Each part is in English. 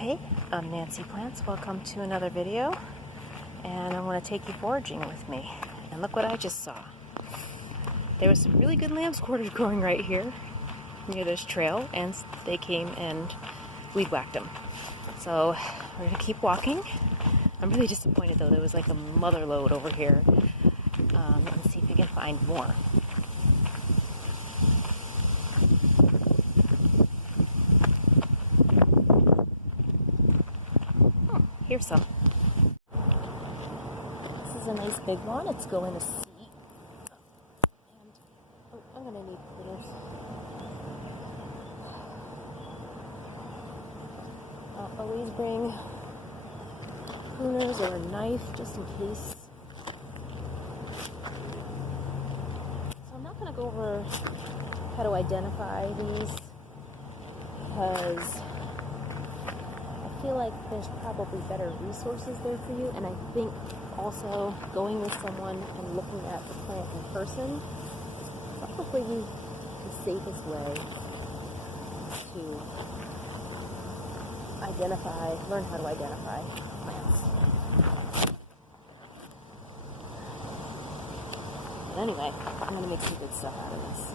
Hey, I'm Nancy Plants. Welcome to another video, and I want to take you foraging with me. And look what I just saw. There was some really good lamb's quarters growing right here near this trail, and they came and weed whacked them. So we're gonna keep walking. I'm really disappointed though. There was like a mother lode over here. And see if we can find more. Here's some. This is a nice big one. It's going to seed. And I'm gonna need cleaners. Always bring pruners or a knife just in case. So I'm not gonna go over how to identify these because I feel like there's probably better resources there for you, and I think also going with someone and looking at the plant in person is probably the safest way to learn how to identify plants. But anyway, I'm going to make some good stuff out of this.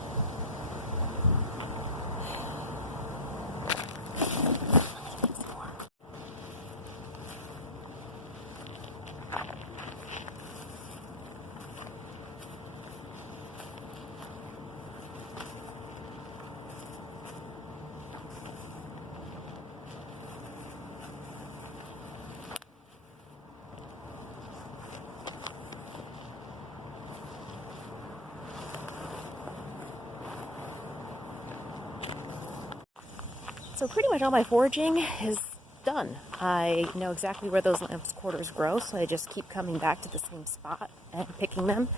So pretty much all my foraging is done. I know exactly where those lamb's quarters grow, so I just keep coming back to the same spot and picking them.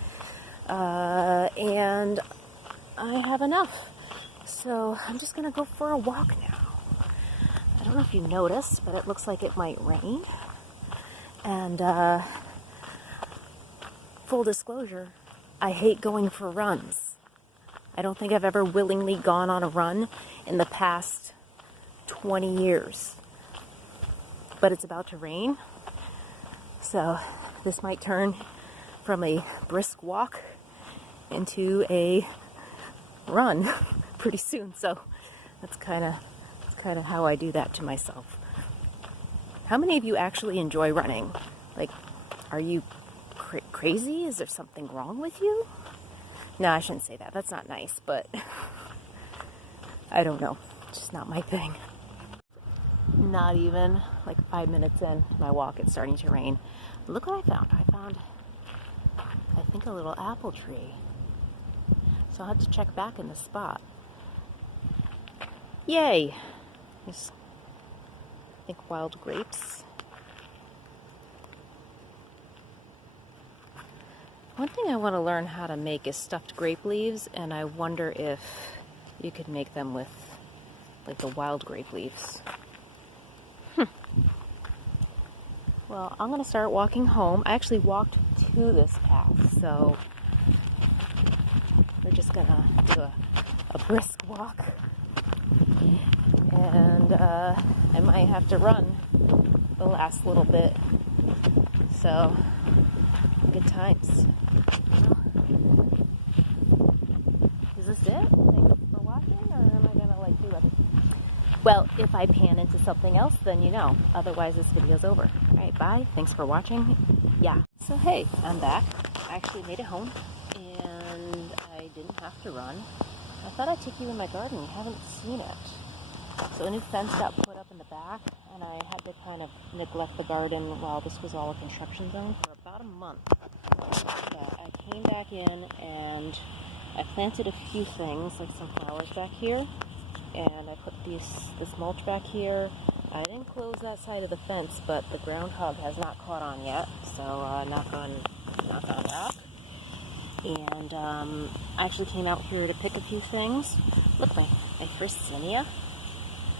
And I have enough. So I'm just gonna go for a walk now. I don't know if you noticed, but it looks like it might rain. And full disclosure, I hate going for runs. I don't think I've ever willingly gone on a run in the past 20 years, but it's about to rain, so this might turn from a brisk walk into a run pretty soon. So that's kind of how I do that to myself. How many of you actually enjoy running? Like, are you crazy? Is there something wrong with you? No, I shouldn't say that. That's not nice, but I don't know. It's just not my thing. Not even like 5 minutes in my walk, it's starting to rain. Look what I found. I think, a little apple tree. So I'll have to check back in the spot. Yay! There's, I think, wild grapes. One thing I want to learn how to make is stuffed grape leaves, and I wonder if you could make them with like the wild grape leaves. Well, I'm going to start walking home. I actually walked to this path, so we're just going to do a brisk walk. And I might have to run the last little bit. So, good times. Is this it? Thank you for watching, or am I going to do it? Well, if I pan into something else, then you know. Otherwise, this video's over. Alright, bye. Thanks for watching. Yeah. So, hey, I'm back. I actually made it home, and I didn't have to run. I thought I'd take you in my garden. You haven't seen it. So, a new fence got put up in the back, and I had to kind of neglect the garden while this was all a construction zone for about a month. But I came back in, and I planted a few things, like some flowers back here. And I put this mulch back here. I didn't close that side of the fence, but the groundhog has not caught on yet, so knock on rock. And I actually came out here to pick a few things. Look, my first zinnia.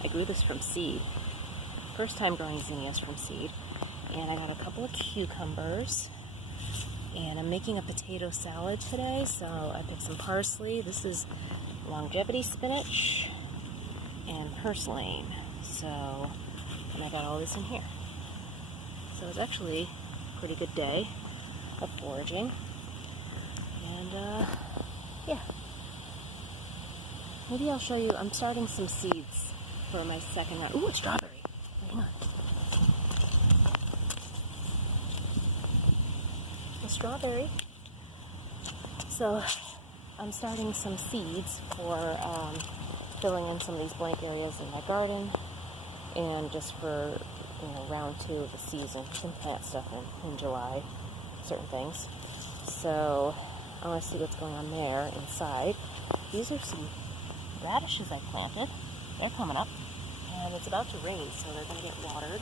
I grew this from seed. First time growing zinnias from seed. And I got a couple of cucumbers. And I'm making a potato salad today, so I picked some parsley. This is longevity spinach and purslane. So And I got all this in here. So it's actually a pretty good day of foraging. And yeah. Maybe I'll show you, I'm starting some seeds for my second round. Ooh, a strawberry. Hang on. A strawberry. So I'm starting some seeds for filling in some of these blank areas in my garden, and just for, round 2 of the season. You can plant stuff in July, certain things. So I want to see what's going on there inside. These are some radishes I planted. They're coming up, and it's about to rain, so they're going to get watered.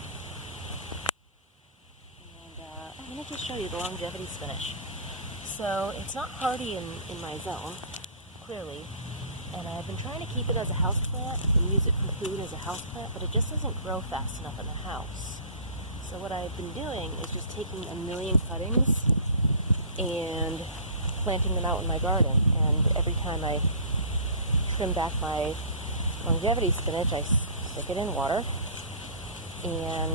And I'm going to just show you the longevity spinach. So it's not hardy in my zone, clearly, and I've been trying to keep it as a houseplant and use it for food as a houseplant, but it just doesn't grow fast enough in the house. So what I've been doing is just taking a million cuttings and planting them out in my garden, and every time I trim back my longevity spinach, I stick it in water, and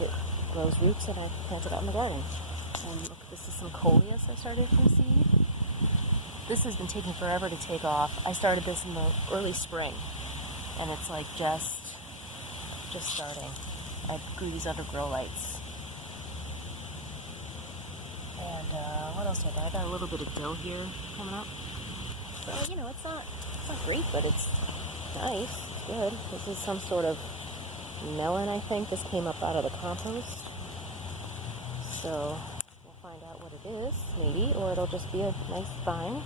it grows roots, and I plant it out in the garden. And look, this is some Coleus I started from seed. This has been taking forever to take off. I started this in the early spring, and it's like just starting. I grew these other grow lights. And what else did I got? I got a little bit of dill here coming up. So, it's not great, but it's nice. It's good. This is some sort of melon, I think. This came up out of the compost. So we'll find out what it is, maybe, or it'll just be a nice vine.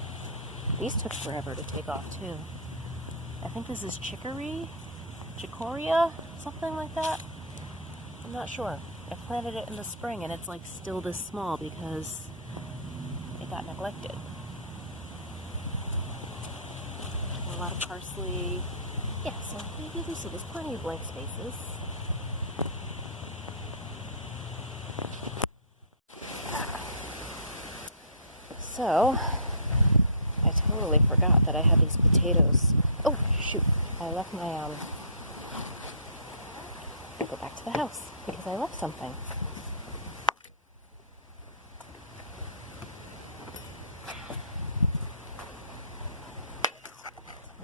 These took forever to take off, too. I think this is chicoria, something like that. I'm not sure. I planted it in the spring, and it's like still this small because it got neglected. A lot of parsley. Yeah, so there's plenty of blank spaces. So, I totally forgot that I had these potatoes. Oh, shoot. I left my, I go back to the house because I left something.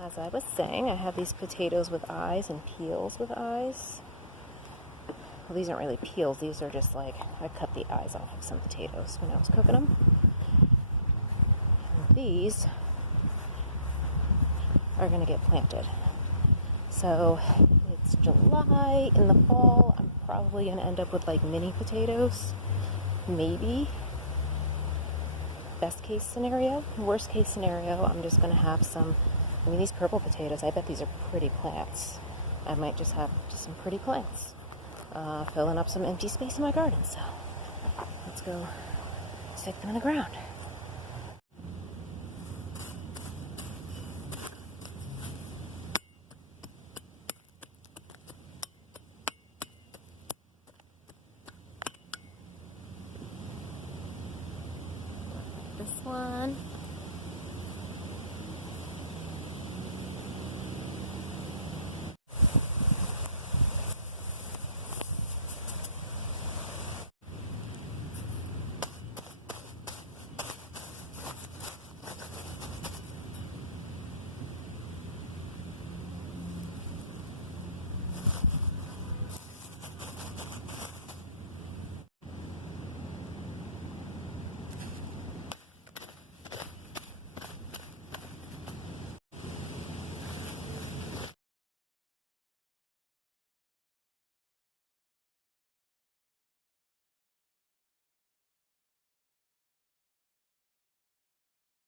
As I was saying, I have these potatoes with eyes and peels with eyes. Well, these aren't really peels. These are just like, I cut the eyes off of some potatoes when I was cooking them. And these are going to get planted. So it's July. In the fall, I'm probably going to end up with like mini potatoes. Maybe. Best case scenario. Worst case scenario, I'm just going to have some, these purple potatoes, I bet these are pretty plants. I might just have just some pretty plants. Filling up some empty space in my garden. So let's go stick them in the ground.